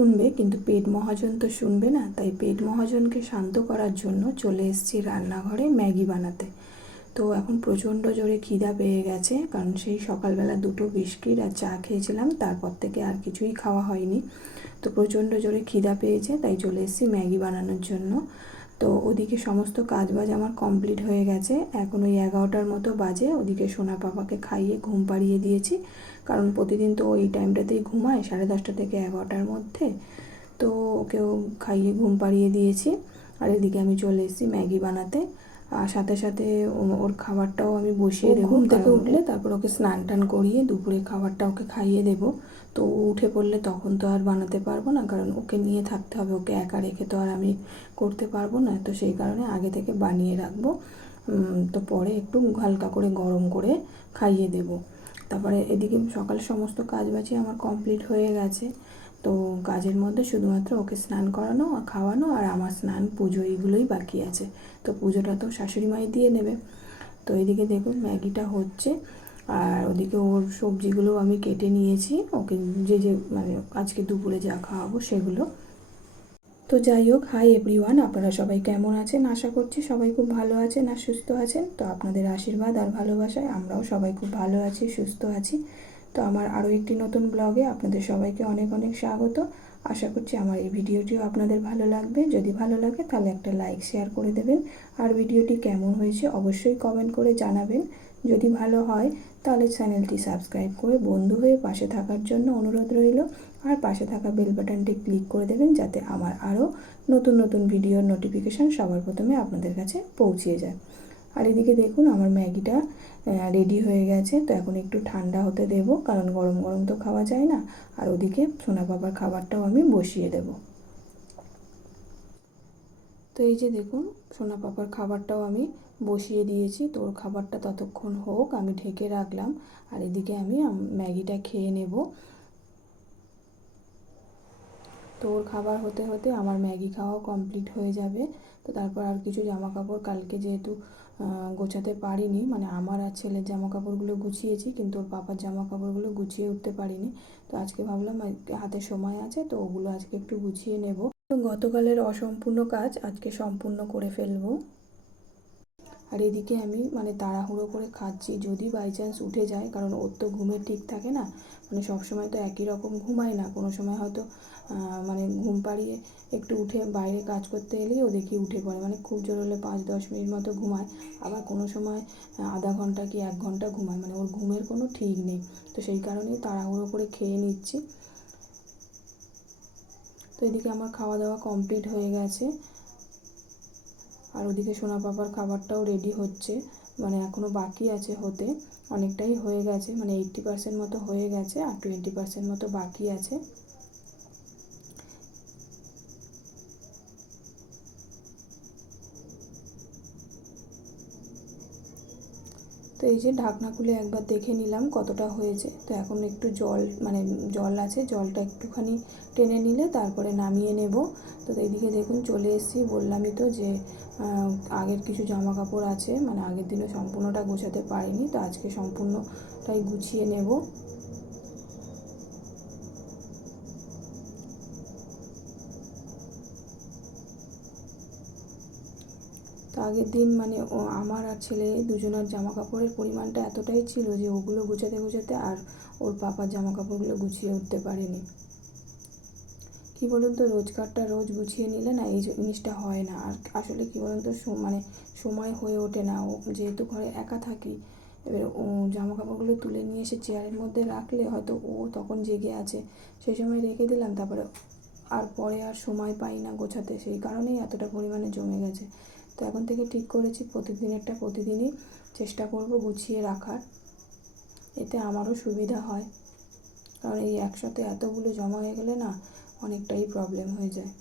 শুনবে, কিন্তু পেট মহাজন তো শুনবে না, তাই পেট মহাজনকে শান্ত করার জন্য চলে এসেছি রান্নাঘরে ম্যাগি বানাতে। তো এখন প্রচণ্ড জোরে খিদা পেয়ে গেছে, কারণ সেই সকালবেলা দুটো বিস্কিট আর চা খেয়েছিলাম, তারপর থেকে আর কিছুই খাওয়া হয়নি। তো প্রচণ্ড জোরে খিদা পেয়েছে, তাই চলে এসেছি ম্যাগি বানানোর জন্য। তো ওদিকে সমস্ত কাজ বাজ আমার কমপ্লিট হয়ে গেছে, এখন ওই এগারোটার মতো বাজে, ওদিকে সোনা পাপাকে খাইয়ে ঘুম পাড়িয়ে দিয়েছি। কারণ প্রতিদিন তো ওই টাইমটাতেই ঘুমায় সাড়ে দশটা থেকে এগারোটার মধ্যে। তো ওকেও খাইয়ে ঘুম পাড়িয়ে দিয়েছি। আর এদিকে আমি চলে এসেছি ম্যাগি বানাতে। আর সাথে সাথে ওর খাবারটাও আমি বসিয়ে দেবো ঘুম থেকে উঠলে? তারপর ওকে স্নান টান করিয়ে দুপুরে খাবারটা ওকে খাইয়ে দেবো। তো ও উঠে পড়লে তখন তো আর বানাতে পারব না কারণ ওকে নিয়ে থাকতে হবে ওকে একা রেখে তো আর আমি করতে পারব না। তো সেই কারণে আগে থেকে বানিয়ে রাখব। তো পরে একটু হালকা করে গরম করে খাইয়ে দেবো। তারপরে এদিকে সকাল সমস্ত কাজ বাজি আমার কমপ্লিট হয়ে গেছে। তো কাজের মধ্যে শুধুমাত্র ওকে স্নান করানো আর খাওয়ানো আর আমার স্নান, পুজো এইগুলোই বাকি আছে। তো পুজোটা তো শাশুড়ি মাই দিয়ে নেবে। তো এদিকে দেখুন ম্যাগিটা হচ্ছে আর ওদিকে ওর সবজিগুলো আমি কেটে নিয়েছি। ওকে যে যে মানে আজকে দুপুরে যা খাওয়াবো সেগুলো তো যাই হোক হাই এভরিওয়ান আপনারা সবাই কেমন আছেন? আশা করছি সবাই খুব ভালো আছেন আর সুস্থ আছেন। তো আপনাদের আশীর্বাদ আর ভালোবাসায় আমরাও সবাই খুব ভালো আছি, সুস্থ আছি। তো আমার আরও একটি নতুন ব্লগে আপনাদের সবাইকে অনেক অনেক স্বাগত। আশা করছি আমার এই ভিডিওটিও আপনাদের ভালো লাগবে। যদি ভালো লাগে তাহলে একটা লাইক শেয়ার করে দেবেন। আর ভিডিওটি কেমন হয়েছে অবশ্যই কমেন্ট করে জানাবেন। যদি ভালো হয় তাহলে চ্যানেলটি সাবস্ক্রাইব করে বন্ধু হয়ে পাশে থাকার জন্য অনুরোধ রইল। আর পাশে থাকা বেল বাটনটি ক্লিক করে দেবেন যাতে আমার আরও নতুন নতুন ভিডিওর নোটিফিকেশান সবার প্রথমে আপনাদের কাছে পৌঁছিয়ে যায়। আর এদিকে দেখুন আমার ম্যাগিটা রেডি হয়ে গেছে। তো এখন একটু ঠান্ডা হতে দেব, কারণ গরম গরম তো খাওয়া যায় না। আর ওদিকে সোনা বাবার খাবারটাও আমি বসিয়ে দেব। তো এই যে দেখুন, সোনা পাপার খাবারটাও আমি বসিয়ে দিয়েছি। তো ওর খাবারটা ততক্ষণ হোক, আমি ঢেকে রাখলাম। আর এদিকে আমি, ম্যাগিটা খেয়ে নেব। তো ওর খাবার হতে হতে আমার ম্যাগি খাওয়াও কমপ্লিট হয়ে যাবে। তো তারপর আর কিছু জামা কাপড় কালকে যেহেতু গোছাতে পারিনি মানে আমার আর ছেলের জামা কাপড়গুলো গুছিয়েছি, কিন্তু ওর বাবার জামা কাপড়গুলো গুছিয়ে উঠতে পারিনি। তো আজকে ভাবলাম হাতে সময় আছে, তো ওগুলো আজকে একটু গুছিয়ে নেব। তো গতকালের অসম্পূর্ণ কাজ আজকে সম্পূর্ণ করে ফেলব। আর এদিকে আমি মানে তাড়াহুড়ো করে খাচ্ছি, যদি বাই চান্স উঠে যায়, কারণ ওর তো ঘুমের ঠিক থাকে না। মানে সব সময় তো একই রকম ঘুমায় না। কোনো সময় হয়তো মানে ঘুম পাড়িয়ে একটু উঠে বাইরে কাজ করতে এলেই ও দেখি উঠে পড়ে। মানে খুব জোর হলে পাঁচ, দশ মিনিট মতো ঘুমায়। আবার কোনো সময় আধা ঘণ্টা কি এক ঘণ্টা ঘুমায়। মানে ওর ঘুমের কোনো ঠিক নেই। তো সেই কারণেই তাড়াহুড়ো করে খেয়ে নিচ্ছি। তো এদিকে আমার খাওয়া দাওয়া কমপ্লিট হয়ে গেছে। আর ওদিকে সোনা পাপার খাবারটাও রেডি হচ্ছে। মানে এখনও বাকি আছে হতে। অনেকটাই হয়ে গেছে। মানে এইট্টি পার্সেন্ট মতো হয়ে গেছে আর টোয়েন্টি পার্সেন্ট মতো বাকি আছে। তো এই যে ঢাকনা খুলে একবার দেখে নিলাম কতটা হয়েছে। তো এখন একটু জল মানে জল আছে, জলটা একটুখানি টেনে নিলে তারপরে নামিয়ে নেব। তো এইদিকে দেখুন চলে এসেছি। বললামই তো যে আগের কিছু জামা কাপড় আছে মানে আগের দিনে সম্পূর্ণটা গোছাতে পারিনি, তো আজকে সম্পূর্ণটাই গুছিয়ে নেব। তো আগের দিন মানে আমার আর ছেলে দুজনের জামা কাপড়ের পরিমাণটা এতটাই ছিল যে ওগুলো গুছাতে গুছাতে আর ওর পাপার জামা কাপড়গুলো গুছিয়ে উঠতে পারেনি। কী বলুন তো, রোজগারটা রোজ গুছিয়ে নিলে না এই জিনিসটা হয় না। আর আসলে কী বলুন তো মানে সময় হয়ে ওঠে না। ও যেহেতু ঘরে একা থাকি, এবার ও জামা কাপড়গুলো তুলে নিয়ে এসে চেয়ারের মধ্যে রাখলে হয়তো ও তখন জেগে আছে। সেই সময় রেখে দিলাম, তারপরে আর পরে আর সময় পাই না গোছাতে। সেই কারণেই এতটা পরিমাণে জমে গেছে। তো এখন থেকে ঠিক করেছি প্রতিদিনেরটা প্রতিদিনই চেষ্টা করব গুছিয়ে রাখার। এতে আমারও সুবিধা হয়। কারণ এই একসাথে এতগুলো জমা হয়ে গেলে না অনেকটাই প্রবলেম হয়ে যায়।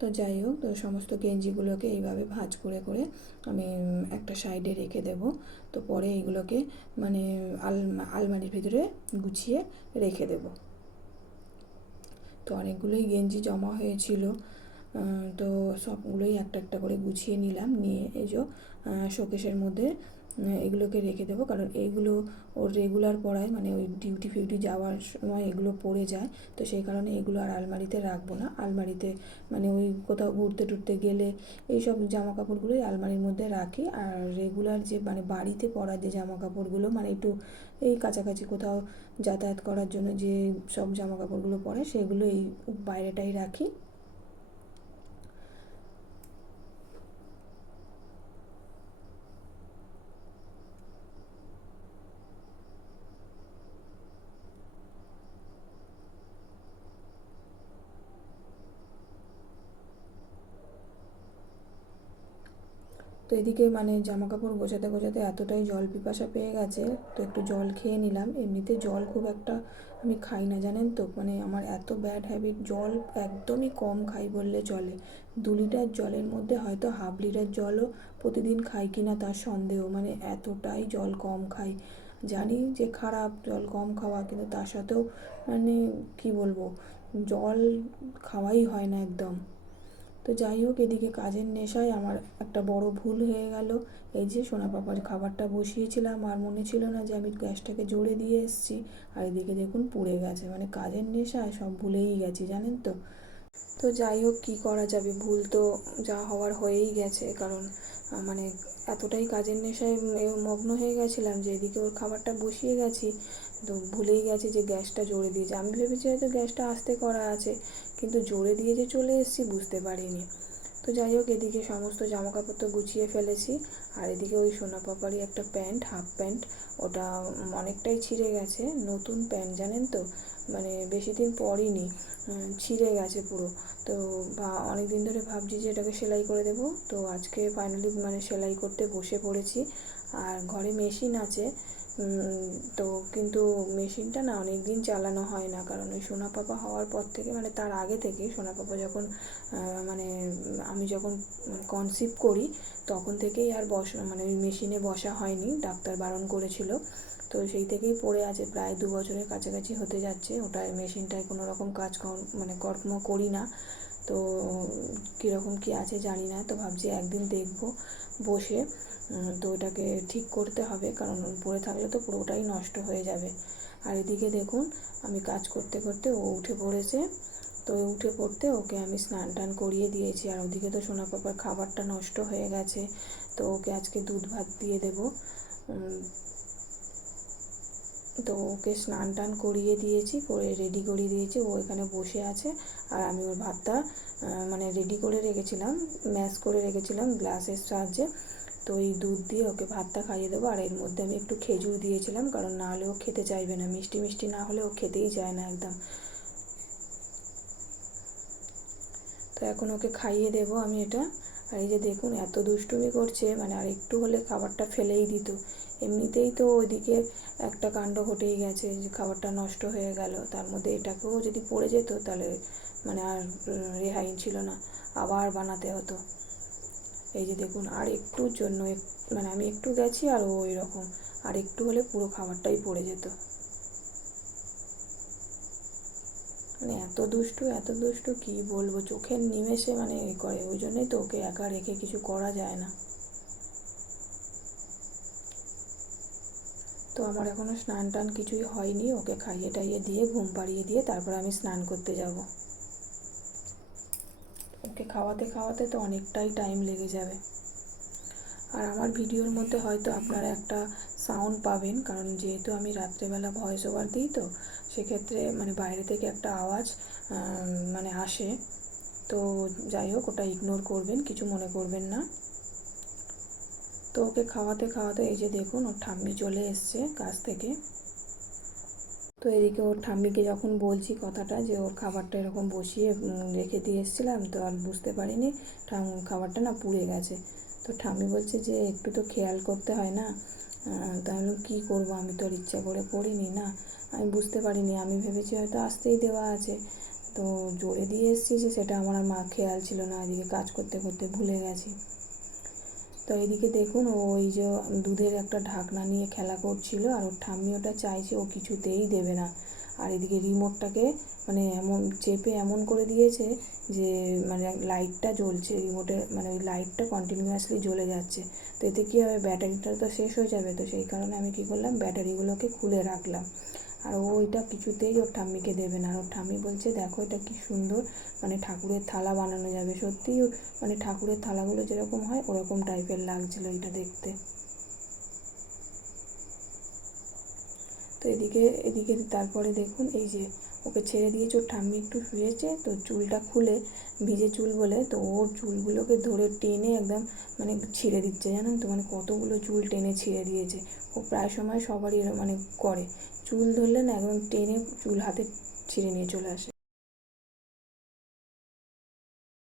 তো যাই হোক, তো সমস্ত গেঞ্জিগুলোকে এইভাবে ভাঁজ করে করে আমি একটা সাইডে রেখে দেব। তো পরে এইগুলোকে মানে আল, আলমারির ভিতরে গুছিয়ে রেখে দেব। তো অনেকগুলোই গেঞ্জি জমা হয়েছিল। তো সবগুলোই একটা একটা করে গুছিয়ে নিলাম। নিয়ে এই যে শোকেশের মধ্যে এগুলোকে রেখে দেবো। কারণ এইগুলো ওর রেগুলার পড়ায় মানে ওই ডিউটি ফিউটি যাওয়ার সময় এগুলো পড়ে যায়। তো সেই কারণে এগুলো আর আলমারিতে রাখব না। আলমারিতে মানে ওই কোথাও ঘুরতে টুরতে গেলে এইসব জামা কাপড়গুলোই আলমারির মধ্যে রাখি। আর রেগুলার যে মানে বাড়িতে পরা যে জামা কাপড়গুলো মানে একটু এই কাছাকাছি কোথাও যাতায়াত করার জন্য যে সব জামা কাপড়গুলো পরে, সেগুলো এই বাইরেটাই রাখি। তো এদিকে মানে জামা কাপড় গোছাতে গোছাতে এতটাই জল পিপাসা পেয়ে গেছে, তো একটু জল খেয়ে নিলাম। এমনিতে জল খুব একটা আমি খাই না, জানেন তো? মানে আমার এত ব্যাড হ্যাবিট জল একদমই কম খাই বললে চলে। দু লিটার জলের মধ্যে হয়তো হাফ লিটার জলও প্রতিদিন খাই কি না তার সন্দেহ মানে এতটাই জল কম খাই। জানি যে খারাপ, জল কম খাওয়া, কিন্তু তার সাথেও মানে কি বলব? জল খাওয়াই হয় না একদম। তো যাই হোক, এদিকে কাজের নেশায় আমার একটা বড় ভুল হয়ে গেল। এই যে সোনা পাপার খাবারটা বসিয়েছিলাম, আর মনে ছিল না যে আমি গ্যাসটাকে জোরে দিয়ে এসেছি। আর এদিকে দেখুন পুড়ে গেছে মানে কাজের নেশায় সব ভুলেই গেছি, জানেন তো। তো যাই হোক, কী করা যাবে? ভুল তো যা হওয়ার হয়েই গেছে, কারণ মানে এতটাই কাজের নেশায় মগ্ন হয়ে গেছিলাম যে এদিকে ওর খাবারটা বসিয়ে গেছি। তো ভুলেই গেছি যে গ্যাসটা জোরে দিয়েছে। আমি ভেবেছি হয়তো গ্যাসটা আস্তে করা আছে কিন্তু জোরে দিয়ে যে চলে এসেছি বুঝতে পারিনি। তো যাই হোক, এদিকে সমস্ত জামা কাপড় তো গুছিয়ে ফেলেছি। আর এদিকে ওই সোনা পাপারই একটা প্যান্ট, হাফ প্যান্ট, ওটা অনেকটাই ছিঁড়ে গেছে। নতুন প্যান্ট, জানেন তো? মানে বেশি দিন পরিনি ছিঁড়ে গেছে পুরো। তো অনেক দিন ধরে ভাবছি যে এটাকে সেলাই করে দেবো। তো আজকে ফাইনালি মানে সেলাই করতে বসে পড়েছি। আর ঘরে মেশিন আছে। তো কিন্তু মেশিনটা না অনেক দিন চালানো হয় না। কারণ ওই সোনা পাপা হওয়ার পর থেকে মানে তার আগে থেকেই সোনা পাপা যখন মানে আমি যখন কনসিভ করি, তখন থেকেই আর বস মানে ওই মেশিনে বসা হয়নি, ডাক্তার বারণ করেছিল। তো সেই থেকেই পড়ে আছে, প্রায় দু বছরের কাছাকাছি হতে যাচ্ছে। ওটায় মেশিনটায় কোনো রকম কাজ মানে কর্ম করি না। তো কীরকম কী আছে জানি না, তো ভাবছি একদিন দেখব বসে। তো ওটাকে ঠিক করতে হবে, কারণ পড়ে থাকলে তো পুরোটাই নষ্ট হয়ে যাবে। আর এদিকে দেখুন, আমি কাজ করতে করতে ও উঠে পড়েছে। তো উঠে পড়তে ওকে আমি স্নান টান করিয়ে দিয়েছি, আর ওদিকে তো সোনা পাপার খাবারটা নষ্ট হয়ে গেছে। তো ওকে আজকে দুধ ভাত দিয়ে দেবো। তো ওকে স্নান টান করিয়ে দিয়েছি, করে রেডি করিয়ে দিয়েছি। ও এখানে বসে আছে, আর আমি ওর ভাতটা মানে রেডি করে রেখেছিলাম ম্যাশ করে রেখেছিলাম গ্লাসের সাহায্যে। তো এই দুধ দিয়ে ওকে ভাতটা খাইয়ে দেবো। আর এর মধ্যে আমি একটু খেজুর দিয়েছিলাম, কারণ না হলে ও খেতে চাইবে না। মিষ্টি মিষ্টি না হলে ও খেতেই চায় না একদম। তো এখন ওকে খাইয়ে দেবো আমি এটা। আর এই যে দেখুন, এত দুষ্টুমি করছে মানে আর একটু হলে খাবারটা ফেলেই দিত। এমনিতেই তো ওইদিকে একটা কাণ্ড ঘটেই গেছে, যে খাবারটা নষ্ট হয়ে গেল। তার মধ্যে এটাকেও যদি পড়ে যেত, তাহলে মানে আর রেহাই ছিল না। আবার বানাতে হতো। এই যে দেখুন, আর একটুর জন্য মানে আমি একটু গেছি আর ও ওই রকম আর একটু হলে পুরো খাবারটাই পড়ে যেত। মানে এত দুষ্টু এত দুষ্টু কি বলব? চোখের নিমেষে মানে এ করে, ওই জন্যই তো ওকে একা রেখে কিছু করা যায় না। তো আমার এখনও স্নান টান কিছুই হয়নি, ওকে খাইয়ে টাইয়ে দিয়ে, ঘুম পাড়িয়ে দিয়ে তারপর আমি স্নান করতে যাব। ওকে খাওয়াতে খাওয়াতে তো অনেকটাই টাইম লেগে যাবে। আর আমার ভিডিওর মধ্যে হয়তো আপনারা একটা সাউন্ড পাবেন, কারণ যেহেতু আমি রাত্রেবেলা ভয়েস ওভার দিই তো, সেক্ষেত্রে মানে বাইরে থেকে একটা আওয়াজ মানে আসে। তো যাই হোক, ওটা ইগনোর করবেন, কিছু মনে করবেন না। তো ওকে খাওয়াতে খাওয়াতে এই যে দেখুন, ওর ঠাম্মি চলে এসছে কাছ থেকে। তো এদিকে ওর ঠাম্মিকে যখন বলছি কথাটা যে ওর খাবারটা এরকম বসিয়ে রেখে দিয়ে এসেছিলাম, তো আর বুঝতে পারিনি খাবারটা না পুড়ে গেছে। তো ঠাম্মি বলছে যে একটু তো খেয়াল করতে হয় না তাহলে কী করব? আমি তো আর ইচ্ছা করে পড়িনি না। আমি বুঝতে পারিনি, আমি ভেবেছি হয়তো আসতেই দেওয়া আছে। তো জোরে দিয়ে এসেছি যে সেটা আমার আর মা খেয়াল ছিল না, এদিকে কাজ করতে করতে ভুলে গেছি। তো এদিকে দেখুন, ও ওই যে দুধের একটা ঢাকনা নিয়ে খেলা করছিল আর ওর ঠাম্মি ওটা চাইছে, ও কিছুতেই দেবে না। আর এদিকে রিমোটটাকে মানে এমন চেপে এমন করে দিয়েছে যে মানে লাইটটা জ্বলছে রিমোটের মানে ওই লাইটটা কন্টিনিউয়াসলি জ্বলে যাচ্ছে। তো এতে কী হবে? ব্যাটারিটা তো শেষ হয়ে যাবে। তো সেই কারণে আমি কী করলাম? ব্যাটারিগুলোকে খুলে রাখলাম। আর ওইটা কিছুতেই ওর ঠাম্মিকে দেবে না। আর ওর ঠাম্মি বলছে, দেখো এটা কি সুন্দর মানে ঠাকুরের থালা বানানো যাবে। সত্যিই মানে ঠাকুরের থালাগুলো যেরকম হয়, ওরকম টাইপের লাগছিল এটা দেখতে। তো এদিকে এদিকে তারপরে দেখুন, এই যে ওকে ছেড়ে দিয়েছে, ওর ঠাম্মি একটু শুয়েছে, তো চুলটা খুলে ভিজে চুল বলে, তো ওর চুলগুলোকে ধরে টেনে একদম মানে ছিঁড়ে দিচ্ছে, জানেন তো? মানে কতগুলো চুল টেনে ছিঁড়ে দিয়েছে। ও প্রায় সময় সবারই মানে করে। চুল ধরলে না টেনে চুল হাতে ছিঁড়ে নিয়ে চলে আসে।